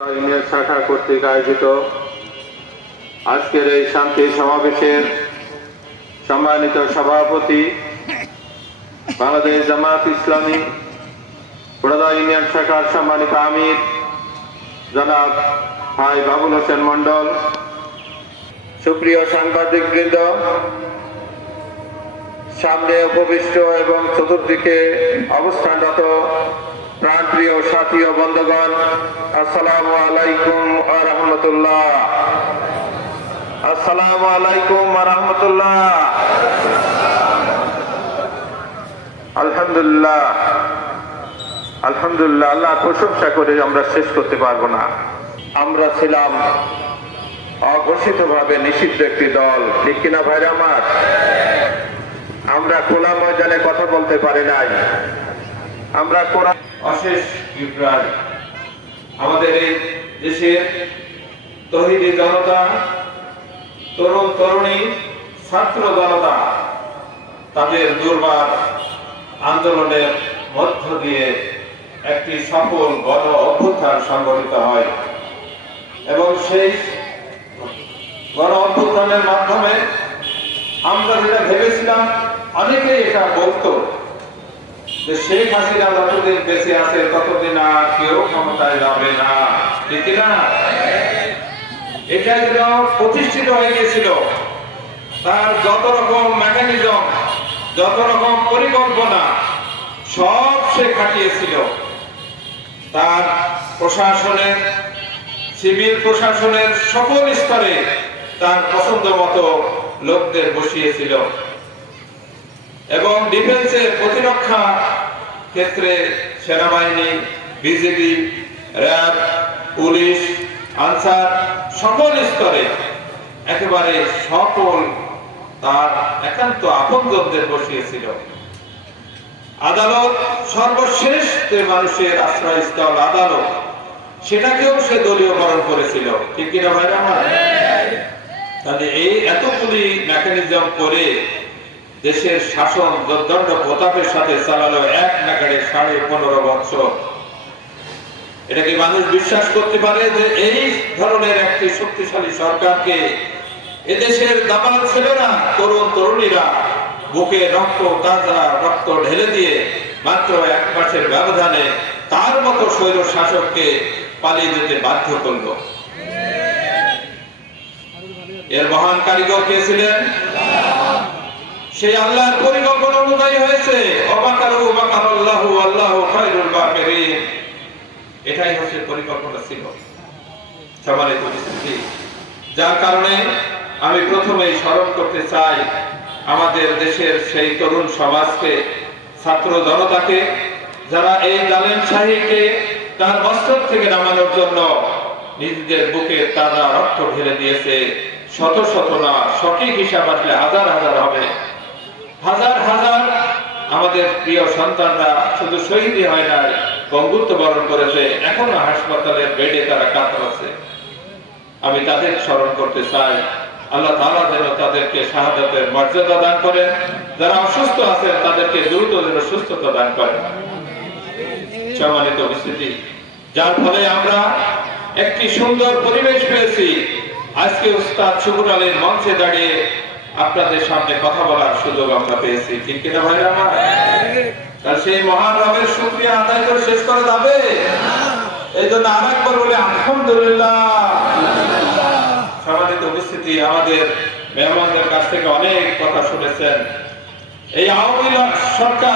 Union শাখা কর্তৃক আয়োজিত আজকের এই শান্তি সমাবেশের সম্মানিত সভাপতি বাংলাদেশ জামাত ইসলামী পুরাদা ইউনিয়ন শাখার সম্মানিত আমির জনাব ভাই বাবুল হোসেন মন্ডল সুপ্রিয় সাংবাদিক সাংবাদিকবৃন্দ, সামনে উপবিষ্ট এবং চতুর্দিকে অবস্থানরত আলাইকুম আলহামদুলিল্লাহ, আল্লাহ প্রশংসা করে আমরা শেষ করতে পারব না। আমরা ছিলাম অঘোষিতভাবে নিষিদ্ধ একটি দল। ঠিক কিনা ভাইরা আমার? আমরা খোলা ময়দানে কথা বলতে পারি নাই। আমরা কোরআন অশেষ বিপ্রায় আমাদের এই দেশের তহিদি জনতা, তরুণ তরুণী, ছাত্র জনতা, তাদের দুর্বার আন্দোলনের মধ্য দিয়ে একটি সফল গণ অভ্যুত্থান সংগঠিত হয় এবং সেই গণ অভ্যুত্থানের মাধ্যমে আমরা যেটা ভেবেছিলাম, অনেকেই এটা বলতো যে শেখ হাসিনা যতদিন বেঁচে আছে, ততদিন আর কেউ ক্ষমতায় যাবে না। ঠিক না এটা যেন প্রতিষ্ঠিত হয়ে গেছিল তার যত রকম মেকানিজম যত রকম পরিকল্পনা, সব সে খাটিয়েছিল। তার প্রশাসনের, সিভিল প্রশাসনের সকল স্তরে তার পছন্দ মতো লোকদের বসিয়েছিল। এবং ডিফেন্সের প্রতিরক্ষা ক্ষেত্রে সেনাবাহিনী বিজেপি র্যাব পুলিশ আনসার সকল স্তরে একেবারে সকল তার একান্ত আপনজনদের বসিয়েছিল। আদালত সর্বশেষ যে মানুষের আশ্রয়স্থল আদালত সেটাকেও সে দলীয়করণ করেছিল। ঠিক কিনা ভাই আমার তাহলে এই এতগুলি মেকানিজম করে দেশের শাসন দুর্দণ্ড প্রতাপের সাথে চালালো এক নাগাড়ে সাড়ে পনেরো বছর। এটা কি মানুষ বিশ্বাস করতে পারে যে এই ধরনের একটি শক্তিশালী সরকারকে এদেশের দাবাল ছেলেরা, তরুণ তরুণীরা বুকে রক্ত, তাজা রক্ত ঢেলে দিয়ে মাত্র এক মাসের ব্যবধানে তার মতো স্বৈর শাসককে পালিয়ে যেতে বাধ্য করল। এর মহান কারিগর কে ছিলেন? সেই আল্লাহর পরিকল্পনা অনুযায়ী হয়েছে। অবাকার আল্লাহ আল্লাহ খায়রুল এটাই হচ্ছে পরিকল্পনা ছিল। সম্মানিত উপস্থিতি যার কারণে আমি প্রথমেই স্মরণ করতে চাই, আমাদের দেশের সেই তরুণ সমাজকে, ছাত্র জনতাকে, যারা এই জালেম শাহীকে তার বস্ত্র থেকে নামানোর জন্য নিজেদের বুকে তারা রক্ত ঢেলে দিয়েছে, শত শত না, সঠিক হিসাব আসলে হাজার হাজার হবে। হাজার হাজার আমাদের প্রিয় সন্তানরা শুধু শহীদই হয় না বঙ্গুত্ব বরণ করেছে, এখনও হাসপাতালের বেডে তারা কাতরাচ্ছে আমি তাদের স্মরণ করতে চাই, আল্লাহ তাআলা যেন তাদেরকে শাহাদাতের মর্যাদা দান করেন, যারা অসুস্থ আছেন তাদেরকে দ্রুত যেন সুস্থতা দান করেন। সম্মানিত উপস্থিতি, যার ফলে আমরা একটি সুন্দর পরিবেশ পেয়েছি। আজকে উস্তাদ শুকুর আলীর মঞ্চে দাঁড়িয়ে আপনাদের সামনে কথা বলার সুযোগ আমরা পেয়েছি। ঠিক কিনা ভাই আমার তা সেই মহান রবের শুক্রিয়া আদায় করে শেষ করা যাবে? এই জন্য আর একবার বলে, আলহামদুলিল্লাহ। সম্মানিত উপস্থিতি, আমাদের মেহমানদের কাছ থেকে অনেক কথা শুনেছেন। এই আওয়ামী সরকার